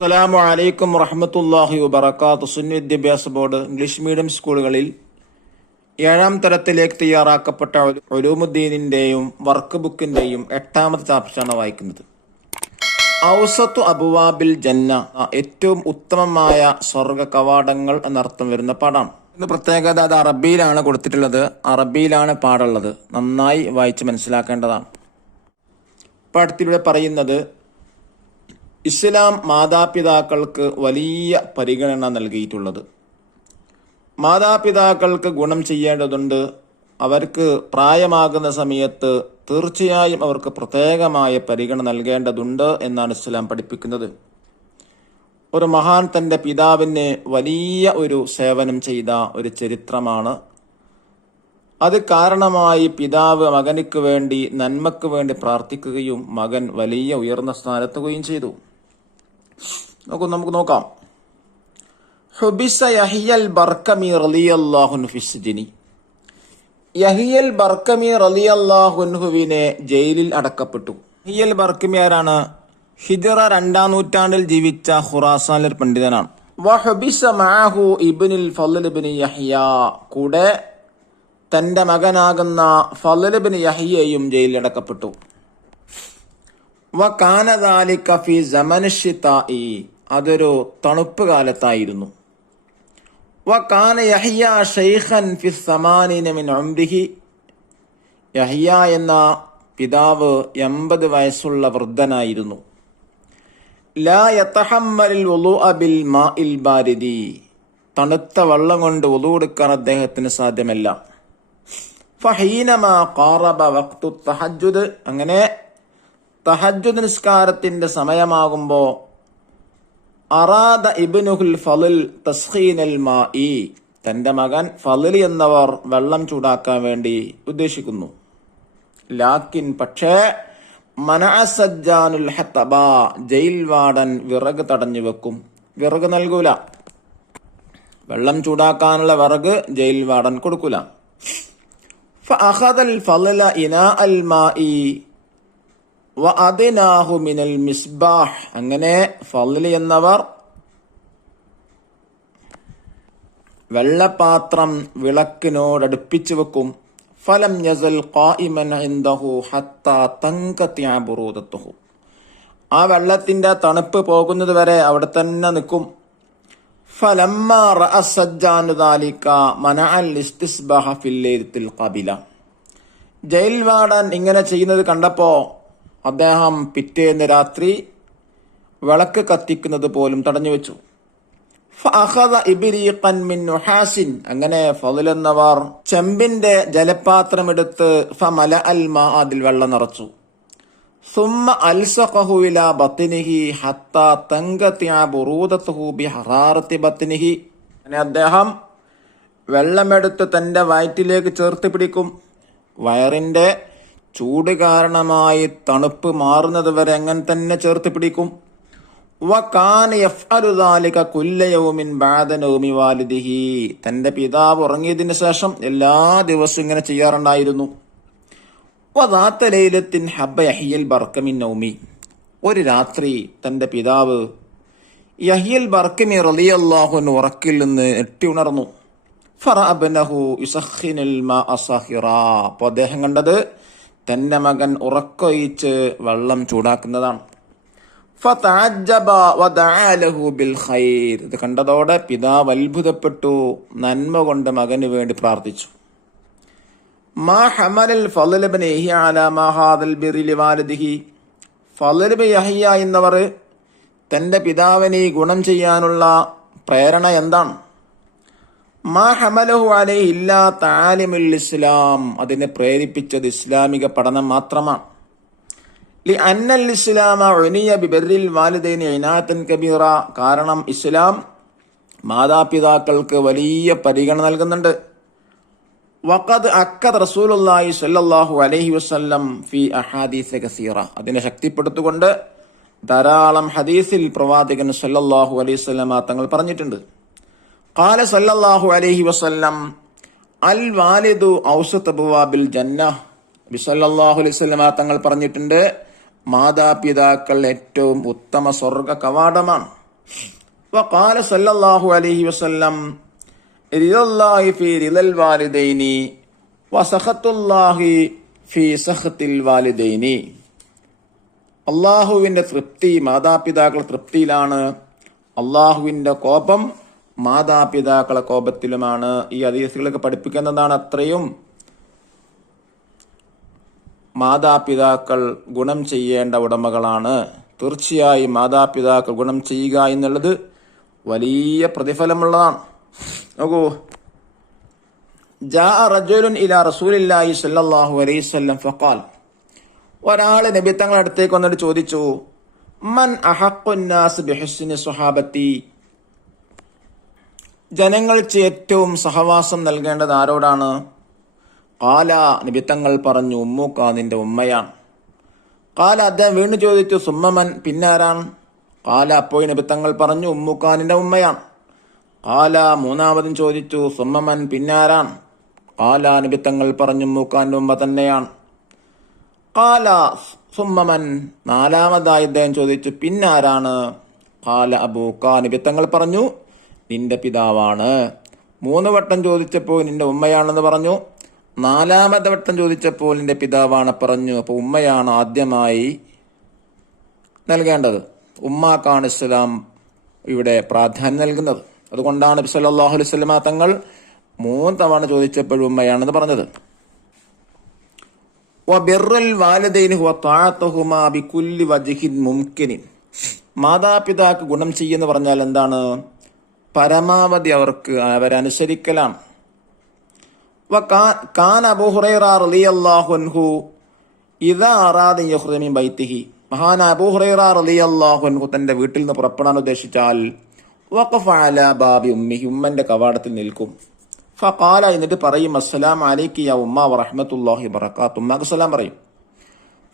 അസ്സലാമു അലൈക്കും വറഹ്മത്തുള്ളാഹി വബറകാതുഹു. സുന്നി വിദ്യാഭ്യാസ ബോർഡ് ഇംഗ്ലീഷ് മീഡിയം സ്കൂളുകളിൽ 7ാം തരത്തിലേക്ക് തയ്യാറാക്കപ്പെട്ട ഉലൂമുദ്ദീനിന്റെയും വർക്ക് ബുക്കിന്റെയും 8ാമത്തെ ചാപ്റ്ററാണ് വായിക്കുന്നത്. ഔസത്തു അബ്വാബിൽ ജന്ന, ഏറ്റവും ഉത്തമമായ സ്വർഗ കവാടങ്ങൾ എന്നർത്ഥം വരുന്ന പാഠാണ്. ഇന്ന് പ്രത്യേകത അത് അറബിയിലാണ് കൊടുത്തിട്ടുള്ളത്, അറബിയിലാണ് പാടുള്ളത്. നന്നായി വായിച്ച് മനസ്സിലാക്കേണ്ടതാണ്. പാഠത്തിലൂടെ പറയുന്നത്, ഇസ്ലാം മാതാപിതാക്കൾക്ക് വലിയ പരിഗണന നൽകിയിട്ടുള്ളത്. മാതാപിതാക്കൾക്ക് ഗുണം ചെയ്യേണ്ടതുണ്ട്. അവർക്ക് പ്രായമാകുന്ന സമയത്ത് തീർച്ചയായും അവർക്ക് പ്രത്യേകമായ പരിഗണന നൽകേണ്ടതുണ്ട് എന്നാണ് ഇസ്ലാം പഠിപ്പിക്കുന്നത്. ഒരു മഹാൻ തൻ്റെ പിതാവിന് വലിയ ഒരു സേവനം ചെയ്ത ഒരു ചരിത്രമാണ്. അത് കാരണമായി പിതാവ് മകനിക്ക് വേണ്ടി നന്മക്ക് വേണ്ടി പ്രാർത്ഥിക്കുകയും മകൻ വലിയ ഉയർന്ന സ്ഥാനത്തുകയും ചെയ്തു. നമുക്ക് നോക്കാം. ഹുബിസ യഹിയൽ ബർക്കമി റളിയല്ലാഹു അൻഹു ഫിസ്ജിനി. യഹിയൽ ബർക്കമി റളിയല്ലാഹു അൻഹുവിനെ ജയിലിൽ അടക്കപ്പെട്ടു. യഹിയൽ ബർക്കമി ആരാണ്? ഹിജ്റ 2ാം നൂറ്റാണ്ടിൽ ജീവിച്ച ഖുറാസാനിലെ ഒരു പണ്ഡിതനാണ്. വഹുബിസ മഅഹു ഇബ്നുൽ ഫളൽ ഇബ്നു യഹ്യ, കൂടെ തന്റെ മകനാകുന്ന ഫളൽ ഇബ്നു യഹ്യയും ജയിലിൽ അടക്കപ്പെട്ടു. വകാന ദാലിക ഫി സമനി ശിതാഇ, അതൊരു തണുപ്പ് കാലത്തായിരുന്നു. വകാന യഹ്യ ശൈഖൻ ഫി 80 മിൻ ഉംരിഹി, യഹ്യ എന്ന പിതാവ് 80 വയസ്സുള്ള വൃദ്ധനായിരുന്നു. ലാ യതഹമ്മലുൽ വുളൂഅ ബിൽ മാഇൽ ബാരിദി, തണുത്ത വെള്ളം കൊണ്ട് വുളൂ എടുക്കാൻ അദ്ദേഹത്തിന് സാധ്യമല്ല. ഫഹീനമാ ഖാറബ വഖ്തു തഹജ്ജുദ്, അങ്ങനെ തഹജ്ജുദ് നിസ്കാരത്തിന്റെ സമയമാകുമ്പോ അറാദ ഇബ്നുൽ ഫളൽ തസ്ഖീനൽ മാഇ, തന്റെ മകൻ ഫളൽ എന്നവർ വെള്ളം ചൂടാക്കാൻ വേണ്ടി ഉദ്ദേശിക്കുന്നു. ലാക്കിൻ പക്ഷേ മനഅ സജ്ജാനുൽ ഹതബ, ജയിൽ വാർഡൻ വിറക് തടഞ്ഞു വെക്കും, വിറക് നൽകൂല. വെള്ളം ചൂടാക്കാനുള്ള വിറക് ജയിൽ വാർഡൻ കൊടുക്കൂല. ഫഅഖദൽ ഫളല ഇനാഅൽ മാഇ വഅദ്നാഹു മിനൽ മിസ്ബാഹ്, അങ്ങനെ ഫളൽ എന്നവർ വെള്ളപാത്രം വിളക്കിനോടടുപ്പിച്ചു വെക്കും. ഫലം യസൽ ഖായിമൻ ഇൻദഹു ഹത്താ തൻഖതിഅ ബുറൂദതുഹു, ആ വെള്ളത്തിന്റെ തണുപ്പ് പോകുന്നത് വരെ അവിടെ തന്നെ നിൽക്കും. ഫലമ്മാ റഅ സജ്ജാനു ദാലിക മനഅൽ ഇസ്തിസ്ബാഹ ഫിൽ ലൈലത്തിൽ ഖബില, ജയിൽ വാർഡൻ ഇങ്ങനെ ചെയ്യുന്നത് കണ്ടപ്പോ അദ്ദേഹം പിറ്റേന്ന് രാത്രി വിളക്ക് കത്തിക്കുന്നത് പോലും തടഞ്ഞു വെച്ചു. ഫഅഖദ ഇബ്രീഖൻ മിൻ നുഹാസിൻ, അങ്ങനെ ഫളൽ എന്നവർ ചെമ്പിന്റെ ജലപാത്രമെടുത്ത് ഫമലഅൽ മാ, അതിൽ വെള്ളം നിറച്ചു. സുമ്മ അൽസഖഹു ഇലാ ബത്നിഹി ഹത്താ തൻഖതിഅ ബുറൂദതുഹു ബിഹറാറത്തി ബത്നിഹി, അങ്ങനെ അദ്ദേഹം വെള്ളമെടുത്ത് തന്റെ വയറ്റിലേക്ക് ചേർത്ത് പിടിക്കും. വയറിന്റെ ചൂട് കാരണമായി തണുപ്പ് മാറുന്നത് വരെ അങ്ങനെ തന്നെ ചേർത്ത് പിടിക്കും. വകാന യഫ്അലു ദാലിക കുല്ല യൗമിൻ ബഅദ നൗമി വാലിദിഹി, തന്റെ പിതാവ് ഉറങ്ങിയതിനു ശേഷം എല്ലാ ദിവസവും ഇങ്ങനെ ചെയ്യാറുണ്ടായിരുന്നു. വദാത ലൈലത്തിൻ ഹബ്ബ യഹ്യൽ ബർക്കമി നൗമി, ഒരു രാത്രി തന്റെ പിതാവ് യഹ്യൽ ബർക്കമി റളിയല്ലാഹു അൻഹു ഉറക്കിൽ നിന്ന് എട്ടി ഉണർന്നു. ഫറഅ ഇബ്നഹു യുസഖിനുൽ മാഅ സഹിറാ, അപ്പോൾ അദ്ദേഹം കണ്ടത് തന്റെ മകൻ ഉറക്കൊഴിച്ച് വെള്ളം ചൂടാക്കുന്നതാണ്. ഫതഅജ്ജബ വദഅ ലഹു ബിൽ ഖൈർ, ഇത് കണ്ടതോടെ പിതാവ് അത്ഭുതപ്പെട്ടു, നന്മ കൊണ്ട് മകന് വേണ്ടി പ്രാർത്ഥിച്ചു. മാ ഹമലൽ ഫളൽ ഇബ്നു യഹ്യ അലാ മാ ഹാദൽ ബിർരി ലിവാലിദിഹി, ഫളൽ ഇബ്നു യഹ്യ എന്നവർ തന്റെ പിതാവിനെ ഗുണം ചെയ്യാനുള്ള പ്രേരണ എന്താണ്? മാ ഹമലഹു അലൈഹി ഇല്ലാ തആലിമുൽ ഇസ്ലാം, അതിനെ പ്രേരിപ്പിച്ചത് ഇസ്ലാമിക പഠനം മാത്രമാണ്. ലിഅന്നൽ ഇസ്ലാമ ഉനിയ ബിബിർറിൽ വാലിദൈനി ഇനാഅതൻ കബീറ, കാരണം ഇസ്ലാം മാതാപിതാക്കൾക്ക് വലിയ പരിഗണന നൽകുന്നുണ്ട്. വഖദ് അക്കദ റസൂലുള്ളാഹി സ്വല്ലല്ലാഹു അലൈഹി വസല്ലം ഫി അഹാദീസ കസീറ, അതിനെ ശക്തിപ്പെടുത്തിക്കൊണ്ട് ധാരാളം ഹദീസിൽ പ്രവാചകൻ സ്വല്ലല്ലാഹു അലൈഹി വസല്ലം തങ്ങൾ പറഞ്ഞിട്ടുണ്ട്. ഖാല സല്ലല്ലാഹു അലൈഹി വസല്ലം അൽ വാലിദു ഔസത അബ്വാബിൽ ജന്ന, നബി സല്ലല്ലാഹു അലൈഹി വസല്ലം തങ്ങൾ പറഞ്ഞിട്ടുണ്ട്, മാതാപിതാക്കൾ ഏറ്റവും ഉത്തമ സ്വർഗ കവാടമാണ്. വഖാല സല്ലല്ലാഹു അലൈഹി വസല്ലം റിദല്ലാഹി ഫീ റിദൽ വാലിദൈനി വസഖത്തുല്ലാഹി ഫീ സഖത്തിൽ വാലിദൈനി. അള്ളാഹുവിന്റെ തൃപ്തി മാതാപിതാക്കളുടെ തൃപ്തിയിലാണ്, അള്ളാഹുവിന്റെ കോപം മാതാപിതാക്കളെ കോപത്തിലുമാണ്. ഈ ഹദീസുകളൊക്കെ പഠിപ്പിക്കുന്നതാണ്. അത്രയും മാതാപിതാക്കൾ ഗുണം ചെയ്യേണ്ട ഉടമകളാണ്. തീർച്ചയായും മാതാപിതാക്കൾ ഗുണം ചെയ്യുക എന്നുള്ളത് വലിയ പ്രതിഫലമുള്ളതാണ്. നോക്കൂ, ജാഅ റജുലുൻ ഇലാ റസൂലില്ലാഹി സ്വല്ലല്ലാഹു അലൈഹി വസല്ലം ഫഖാൽ, ഒരാള് നബി തങ്ങളുടെ അടുത്തേക്ക് വന്നിട്ട് ചോദിച്ചു, മൻ അഹഖുൻ നാസ് ബിഹുസ്നി സ്വഹാബത്തി, ജനങ്ങൾക്ക് ഏറ്റവും സഹവാസം നൽകേണ്ടത് ആരോടാണ്? ഖാല, നബി തങ്ങൾ പറഞ്ഞു, ഉമ്മുക, നിന്റെ ഉമ്മയാണ്. ഖാല, അദ്ദേഹം വീണ്ടും ചോദിച്ചു, സുമ്മമൻ, പിന്നാരാണ്? ഖാല, അപ്പോൾ നബി തങ്ങൾ പറഞ്ഞു, ഉമ്മുക, നിന്റെ ഉമ്മയാണ്. ഖാല, മൂന്നാമതും ചോദിച്ചു, സുമ്മമൻ, പിന്നാരാണ്? ഖാല, നബി തങ്ങൾ പറഞ്ഞു, ഉമ്മുകാന്റെ ഉമ്മ തന്നെയാണ്. ഖാല സുമ്മമൻ, നാലാമതായി അദ്ദേഹം ചോദിച്ചു, പിന്നാരാണ്? ഖാല അബൂക, നബി തങ്ങൾ പറഞ്ഞു, നിന്റെ പിതാവാണ്. 3 വട്ടം ചോദിച്ചപ്പോൾ നിന്റെ ഉമ്മയാണെന്ന് പറഞ്ഞു. 4-ാമത്തെ വട്ടം ചോദിച്ചപ്പോൾ നിന്റെ പിതാവാണ് പറഞ്ഞു. അപ്പോൾ ഉമ്മയാണ് ആദ്യമായി നൽകേണ്ടത്. ഉമ്മാക്കാണ് ഇസ്ലാം ഇവിടെ പ്രാധാന്യം നൽകുന്നത്. അതുകൊണ്ടാണ് നബി സല്ലല്ലാഹു അലൈഹി വസല്ലം തങ്ങൾ 3 തവണ ചോദിച്ചപ്പോഴും ഉമ്മയാണെന്ന് പറഞ്ഞത്. വബിറുൽ വാലിദൈനി ഹുവ തഅതുഹുമാ ബികുല്ലി വജ്ഹിൻ മുംകിൻ. മാതാപിതാക്ക് ഗുണം ചെയ്യുന്ന പറഞ്ഞാൽ എന്താണ്? പരമാവധി അവരനുസരിക്കലാണ്. കാന അബൂ ഹുറൈറ റളിയല്ലാഹു അൻഹു ഇദാ അറാദ യഖ്റുജ മിൻ ബൈതിഹി, മഹാന അബൂ ഹുറൈറ റളിയല്ലാഹു അൻഹു തന്റെ വീട്ടിൽ നിന്ന് പുറപ്പെടാൻ ഉദ്ദേശിച്ചാൽ വഖഫ അലാ ബാബി ഉമ്മിഹി, ഉമ്മന്റെ കവാടത്തിൽ നിൽക്കും. ഫഖാല, എന്നിട്ട് പറയും, അസ്സലാമു അലൈക്കി യാ ഉമ്മ വറഹ്മത്തുള്ളാഹി വബറകാതുഹു, ഉമ്മക്ക് സലാം പറയും.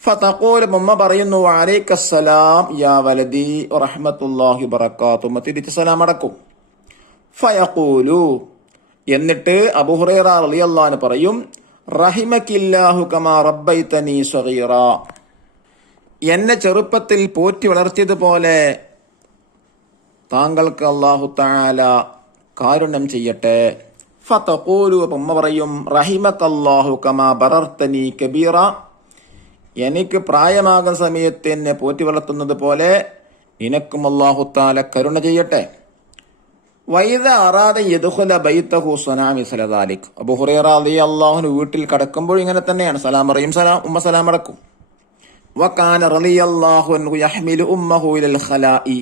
ഫതഖൂലു, ഉമ്മ പറയുന്നു, വഅലൈക്കസ്സലാം യാ വലദി വറഹ്മത്തുള്ളാഹി വബറകാതുഹു, തിരിച്ച് സലാം അടക്കും. ഫയഖൂലു, എന്നിട്ട് അബൂ ഹുറൈറ റളിയല്ലാഹു അൻഹു പറയും, റഹിമകില്ലാഹു കമാ റബ്ബൈതനി സഗീറ, എന്നെ ചെറുപ്പത്തിൽ പോറ്റി വളർത്തിയതുപോലെ താങ്കൾക്ക് അല്ലാഹു തആല കാരുണ്യം ചെയ്യട്ടെ. ഫതഖൂലു, ഉമ്മ പറയും, റഹിമകല്ലാഹു കമാ ബറർതനി കബീറ, എനിക്ക് പ്രായമാകുന്ന സമയത്ത് എന്നെ പോറ്റി വളർത്തുന്നത് പോലെ നിനക്കും അല്ലാഹു തആല കരുണ ചെയ്യട്ടെ. വൈദ അറാദ യദ്ഖുല ബൈതഹു സനാ മിസ്ല ദാലിക്, അബൂ ഹുറൈറ റളിയല്ലാഹു അൻഹു വീട്ടിൽ കടക്കുമ്പോൾ ഇങ്ങനെ തന്നെയാണ്, സലാം പറയും, ഉമ്മ സലാം അടക്കും. വകാന റളിയല്ലാഹു അൻഹു യഹ്മിലു ഉമ്മഹു ഇലൽ ഖലാഇ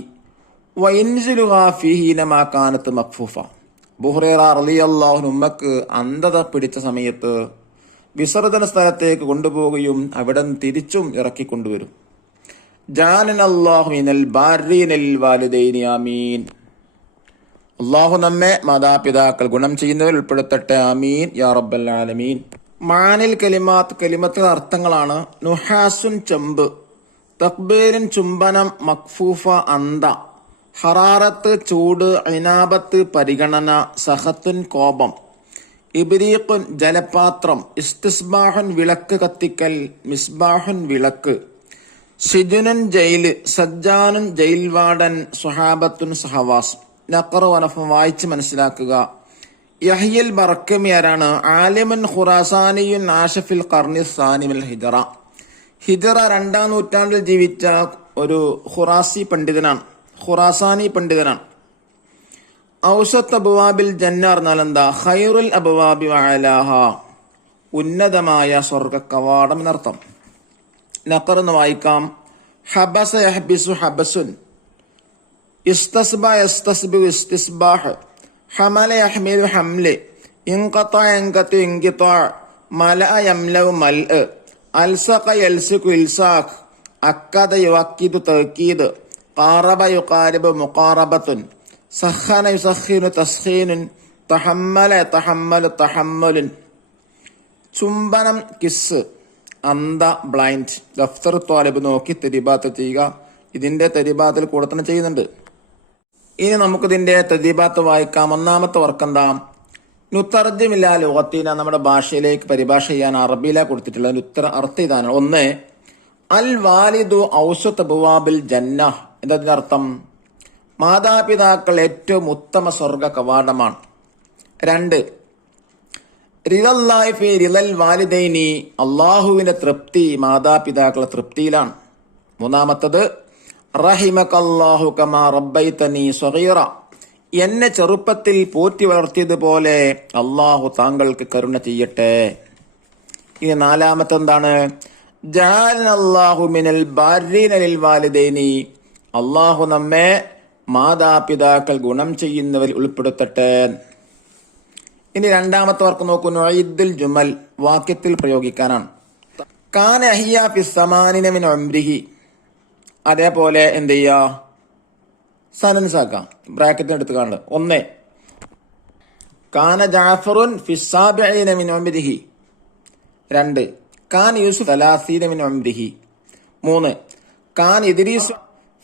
വയൻസിലുഹാ ഫീഹി നമാ കാനത് മഖ്ഫൂഫ. അബൂ ഹുറൈറ റളിയല്ലാഹു അൻഹു ഉമ്മക്ക് അന്ധത പിടിച്ച സമയത്ത് വിസർജന സ്ഥലത്തേക്ക് കൊണ്ടുപോവുകയും അവിടെ നിന്ന് തിരിച്ചും ഇറക്കിക്കൊണ്ടുവരും. ജാലനല്ലാഹു മിനൽ ബാരിനൽ വാലിദൈനി ആമീൻ. അള്ളാഹു നമ്മെ മാതാപിതാക്കൾ ഗുണം ചെയ്യുന്നവർ ഉൾപ്പെടുത്തട്ടെ, ആമീൻ യാ റബ്ബൽ ആലമീൻ. മാനിൽ കലിമാത്ത്, കലിമത്തിന്റെ അർത്ഥങ്ങളാണ്: നുഹാസുൻ, ചെമ്പ്; തക്ബീരൻ, ചുംബനം; മക്ഫൂഫ, അന്ത; ഹറാറത്ത്, ചൂട്; ഇനാബത്ത്, പരിഗണന; സഹത്തുൻ, കോപം; ഇബ്രീഖുൻ, ജലപാത്രം; ഇസ്തിസ്ബാഹുൻ, വിളക്ക് കത്തിക്കൽ; മിസ്ബാഹുൻ, വിളക്ക്; സിജുനുൻ, ജയില്; സജ്ജാനുൻ, ജയിൽ വാർഡൻ; സുഹാബത്തുൻ, സഹവാസ്. നഖർ വനഫം, വായിച്ച് മനസ്സിലാക്കുക. യഹ്യൽ ബർക്കമി ആരാണ്? ആലിമുൻ ഖുറാസാനിയുൻ ആഷഫിൽ ഖർനി സാനി മിൽ ഹിജറ. ഹിജറ 2-ാം നൂറ്റാണ്ടിൽ ജീവിച്ച ഒരു ഖുറാസാനി പണ്ഡിതനാണ്. ഔസത്ത് അബ്വാബിൽ ജന്ന പറഞ്ഞാൽ എന്താ? ഖൈറുൽ അബ്വാബി വഅലാഹ, ഉന്നതമായ സ്വർഗ കവാടം എന്നർത്ഥം. നഖർ എന്ന് വായിക്കാം. ഹബസ യഹ്ബിസു ഹബസുൻ; ഇസ്തസ്ബ യസ്തസ്ബു ഇസ്തിസ്ബാഹ്; ഹമല യഹ്മിലു ഹംല്; ഇൻഖത യൻഖതു ഇൻഖിതാ; മലഅ യംലഉ മൽഅ; അൽസഖ യൽസിഖു ഇൽസാഖ്; അക്കദ യുഅക്കിദു തഅക്കീദ്; ഖാറബ യുഖാരിബു മുഖാറബത്തുൻ; സഖന യുസഖിനു തസ്ഖീനുൻ; തഹമ്മല യതഹമ്മലു തഹമ്മുലുൻ. ചുംബനം, കിസ്; അന്ധ, ബ്ലൈൻഡ്. ദഫ്തർ ത്വാലിബ് നോക്കി തരിബാത്ത് ചെയ്യുക. ഇതിന്റെ തരിബാത്തിൽ കൂടെ തന്നെ ചെയ്യുന്നുണ്ട്. ഇനി നമുക്കിതിന്റെ തദീബാത്ത് വായിക്കാം. 1-ാമത്തെ വർക്കെന്താ? നുത്തർജിമില്ല ലുഗത്തീന, നമ്മുടെ ഭാഷയിലേക്ക് പരിഭാഷ ചെയ്യാൻ അറബിയില കൊടുത്തിട്ടുള്ള അർത്ഥം ഇതാണ്. 1, അൽ വാലിദു ഔസത്ത് അബ്വാബിൽ ജന്ന. എന്നതിന്റെ അർത്ഥം മാതാപിതാക്കൾ ഏറ്റവും ഉത്തമ സ്വർഗ കവാടമാണ്. 2, റിദല്ലാഹി ഫീ റിദൽ വാലിദൈനി, അള്ളാഹുവിന്റെ തൃപ്തി മാതാപിതാക്കളുടെ തൃപ്തിയിലാണ്. 3, റഹിമകല്ലാഹു കമാ റബ്ബൈതനി സഗീറ, എന്നെ ചെറുപ്പത്തിൽ പോറ്റി വളർത്തിയതുപോലെ അള്ളാഹു താങ്കൾക്ക് കരുണ ചെയ്യട്ടെ. ഇനി 4 എന്താണ്? ജഅലനല്ലാഹു മിനൽ ബാരിന ലിൽ വാലിദൈനി, അള്ളാഹു നമ്മെ മാതാപിതാക്കൾ ഗുണം ചെയ്യുന്നവരിൽ ഉൾപ്പെടുത്തട്ടെ. ഇനി 2 വർക്ക് നോക്കൂ. നുഈദുൽ ജുമൽ, വാക്യത്തിൽ പ്രയോഗിക്കാനാണ്. കാന അഹിയ ഫിസ് സമാനിന മിൻ ഉംരിഹി, അതേപോലെ എന്ത് ചെയ്യാ, സനൻസ് ആക്കാം, ബ്രാക്കറ്റിന് എടുത്ത് കാണുക. 1, കാന ജാഫറുൻ ഫിസ് സാബിഈന മിൻ ഉംരിഹി. 2, കാന യൂസുഫ് 30 മിൻ ഉംരിഹി. 3, കാന ഇദ്രീസ്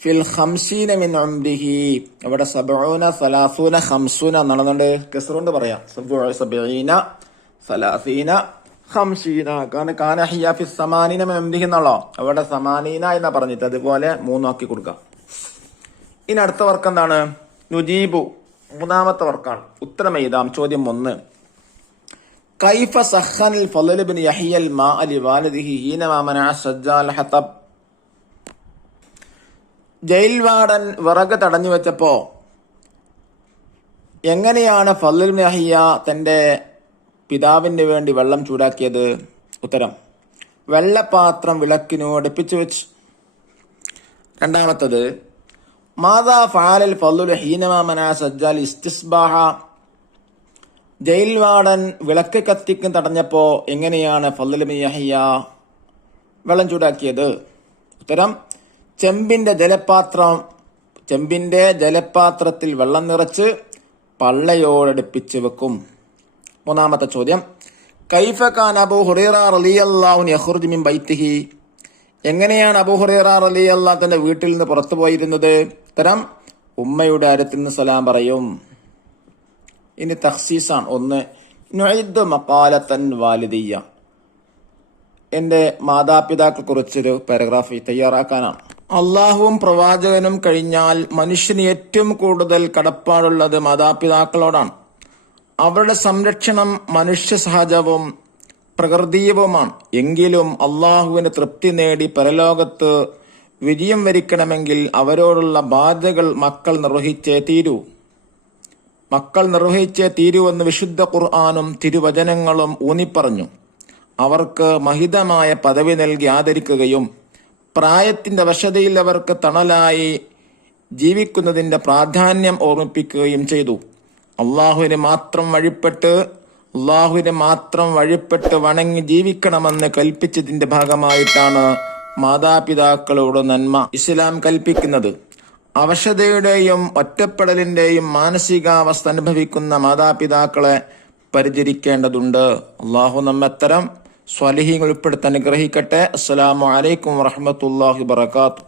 ഫിൽ 50 മിൻ ഉംരിഹി. ഇവിടെ 70, 30, 50 എന്നാണെന്നുണ്ട് കസ്റുകൊണ്ട് പറയാം. 70, 30, 50. കാന അഹിയ ഫിസ് സമാനിന മിൻ ഉംരിഹി എന്നല്ലോ, അവിടെ 80 എന്നാ പറഞ്ഞിട്ട് അതുപോലെ 3 ആക്കി കൊടുക്കാം. ഇനി അടുത്ത വർക്ക് എന്താണ്? നുജീബു, 3 വർക്കാണ്. ഉത്തരം എഴുതാം. ചോദ്യം 1, കൈഫ സഖ്ഖനൽ ഫളൽ ഇബ്നു യഹ്യ അൽ മാഅ ലിവാലിദിഹി ഹീനമാ മനഅ സജ്ജാൽ ഹതബ്. ജയിൽ വാർഡൻ വിറക് തടഞ്ഞു വെച്ചപ്പോ എങ്ങനെയാണ് ഫളൽ ഇബ്നു യഹ്യ തന്റെ പിതാവിന് വേണ്ടി വെള്ളം ചൂടാക്കിയത്? ഉത്തരം, വെള്ളപാത്രം വിളക്കിനോട് അടുപ്പിച്ചു വെച്ച്. 2, മാതാ ഫഅലൽ ഫളൽ ഹീനമാ മനഅ സജ്ജാൽ ഇസ്തിസ്ബാഹ, ജയിൽ വാർഡൻ വിളക്ക് കത്തിക്കും തടഞ്ഞപ്പോ എങ്ങനെയാണ് ഫളൽ ഇബ്നു യഹ്യ വെള്ളം ചൂടാക്കിയത്? ഉത്തരം, ചെമ്പിന്റെ ജലപാത്രത്തിൽ വെള്ളം നിറച്ച് പള്ളയോടടുപ്പിച്ച് വെക്കും. 3 ചോദ്യം, കൈഫ കാന അബൂ ഹുറൈറ റളിയല്ലാഹു അൻഹു യഖ്റുജു മിൻ ബൈത്തിഹി, എങ്ങനെയാണ് അബൂ ഹുറൈറ റളിയല്ലാഹു തന്റെ വീട്ടിൽ നിന്ന് പുറത്തു പോയിരുന്നത്? ഉത്തരം, ഉമ്മയുടെ അരികിൽ നിന്ന് സലാം പറയും. ഇനി തഖ്സീസാണ്. 1, നുഈദു മഖാലത്തൻ വാലിദിയ്യ, എന്റെ മാതാപിതാക്കളെ കുറിച്ചൊരു പാരഗ്രാഫ് തയ്യാറാക്കാനാണ്. അള്ളാഹുവും പ്രവാചകനും കഴിഞ്ഞാൽ മനുഷ്യന് ഏറ്റവും കൂടുതൽ കടപ്പാടുള്ളത് മാതാപിതാക്കളോടാണ്. അവരുടെ സംരക്ഷണം മനുഷ്യ സഹജവും പ്രകൃതീയവുമാണ്. എങ്കിലും അള്ളാഹുവിന്റെ തൃപ്തി നേടി പരലോകത്ത് വിജയം വരിക്കണമെങ്കിൽ അവരോടുള്ള ബാധ്യതകൾ മക്കൾ നിർവഹിച്ചേ തീരൂ എന്ന് വിശുദ്ധ ഖുർആനും തിരുവചനങ്ങളും ഊന്നിപ്പറഞ്ഞു. അവർക്ക് മഹിതമായ പദവി നൽകി ആദരിക്കുകയും പ്രായത്തിന്റെ വശതയിൽ അവർക്ക് തണലായി ജീവിക്കുന്നതിന്റെ പ്രാധാന്യം ഓർമ്മിപ്പിക്കുകയും ചെയ്തു. അള്ളാഹുവിനെ മാത്രം വഴിപ്പെട്ട് വണങ്ങി ജീവിക്കണമെന്ന് കൽപ്പിച്ചതിന്റെ ഭാഗമായിട്ടാണ് മാതാപിതാക്കളോട് നന്മ ഇസ്ലാം കൽപ്പിക്കുന്നത്. അവശതയുടെയും ഒറ്റപ്പെടലിന്റെയും മാനസികാവസ്ഥ അനുഭവിക്കുന്ന മാതാപിതാക്കളെ പരിചരിക്കേണ്ടതുണ്ട്. അള്ളാഹു നമ്മെത്തരം സ്വാലിഹീങ്ങൾ ഉൾപ്പെടുത്തി അനുഗ്രഹിക്കട്ടെ. അസ്സലാമു അലൈക്കും വറഹ്മത്തുള്ളാഹി വബറകാതുഹു.